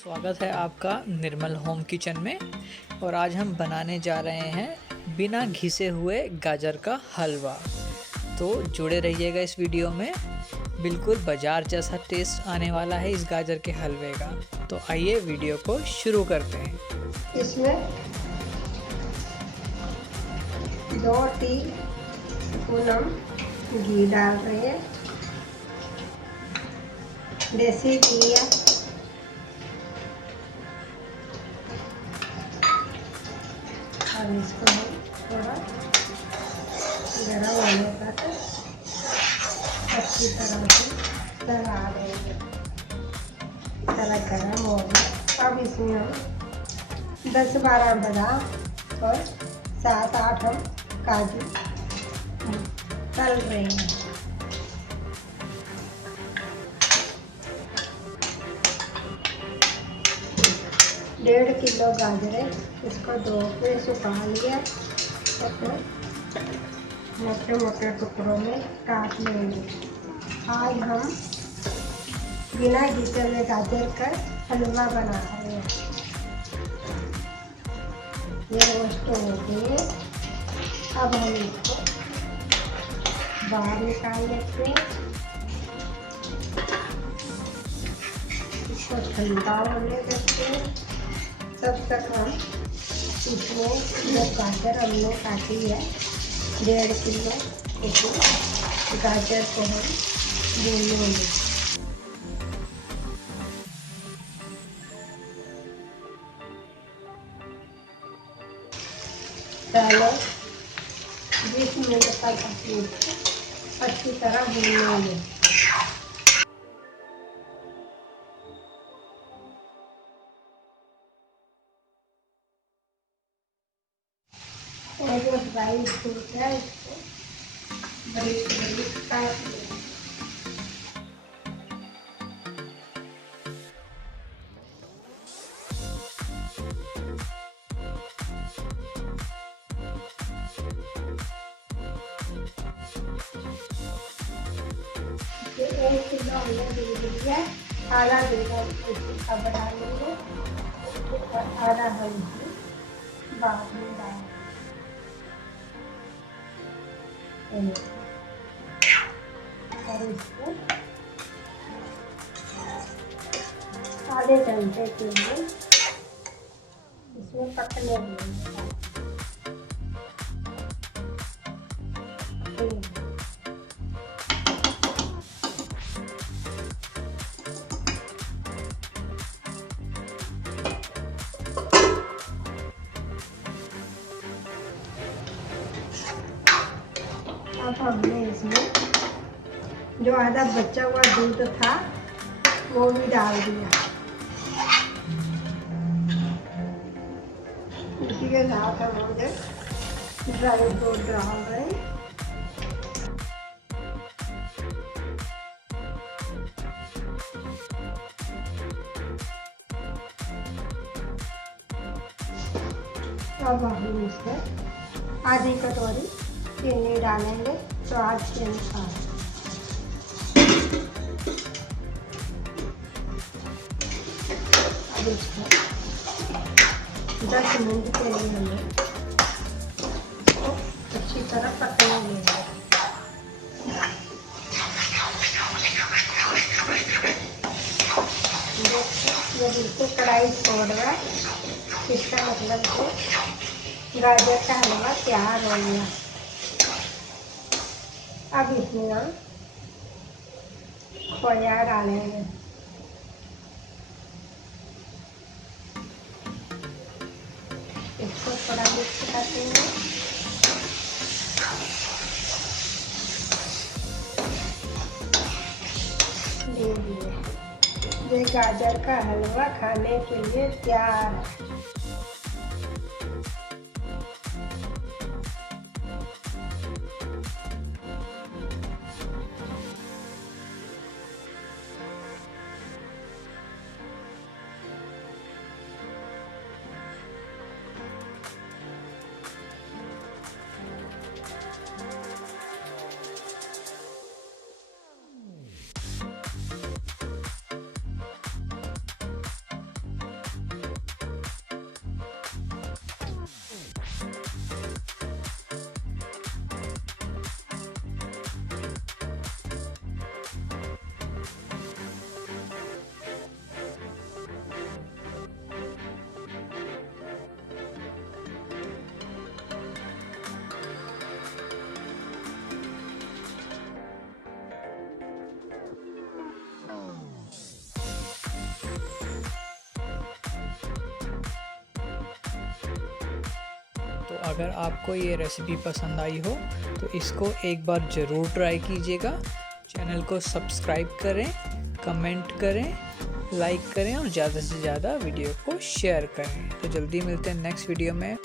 स्वागत है आपका निर्मल होम किचन में। और आज हम बनाने जा रहे हैं बिना घिसे हुए गाजर का हलवा। तो जुड़े रहिएगा इस वीडियो में, बिल्कुल बाजार जैसा टेस्ट आने वाला है इस गाजर के हलवे का। तो आइए वीडियो को शुरू करते हैं। इसमें 2 टीस्पून हम घी डाल रहे हैं, देसी घी है। और इसको हम थोड़ा गर्म होने तक अच्छी तरह से चला देंगे। तरह गर्म हो गया। अब इसमें हम 10-12 बादाम और 7-8 हम काजू तल रहे हैं। डेढ़ किलो गाजर है, इसको धो के सुखा लिया। तो मोटे मोटे टुकड़ों में काट लेंगे। आज हम बिना घिसे हुए गाजर का हलवा बना रहे हैं। ये रोस्ट हो गए। अब हम इसको बाहर निकाल लेते हैं। इसको ठंडा होने देते हैं। तब तक हम इसमें जो गाजर हमने काटी है 1.5 किलो, इस गाजर को हम भून लेंगे। पहले 20 मिनट तक अच्छी तरह भून लेंगे। और जो ड्राई फ्रूट है इसको बरीक बरीक काट लेंगे। ये 1 किलो हमने दूध लिया, आधा दूध हम इसका बढ़ा लेंगे और आधा हम बाद में डालेंगे। और इसको आधे घंटे के लिए इसमें पकने देंगे। अब हमने इसमें जो आधा बचा हुआ दूध था वो भी डाल दिया। इसी के साथ हम मुझे ड्राई फ्रूट डाल रहे हैं। अब हम इसमें आधी कटोरी चीनी डालेंगे, स्वाद के अनुसार। अब इसको 10 मिनट के लिए हमें अच्छी तरह पकने देंगे। ये बिल्कुल कढ़ाई छोड़ रहा है, इसका मतलब कि गाजर का हलवा तैयार हो गया। अब इसमें हम खोया डालेंगे। इसको थोड़ा मिक्स कर देंगे। ये गाजर का हलवा खाने के लिए तैयार है। अगर आपको ये रेसिपी पसंद आई हो तो इसको एक बार ज़रूर ट्राई कीजिएगा। चैनल को सब्सक्राइब करें, कमेंट करें, लाइक करें और ज़्यादा से ज़्यादा वीडियो को शेयर करें। तो जल्दी मिलते हैं नेक्स्ट वीडियो में।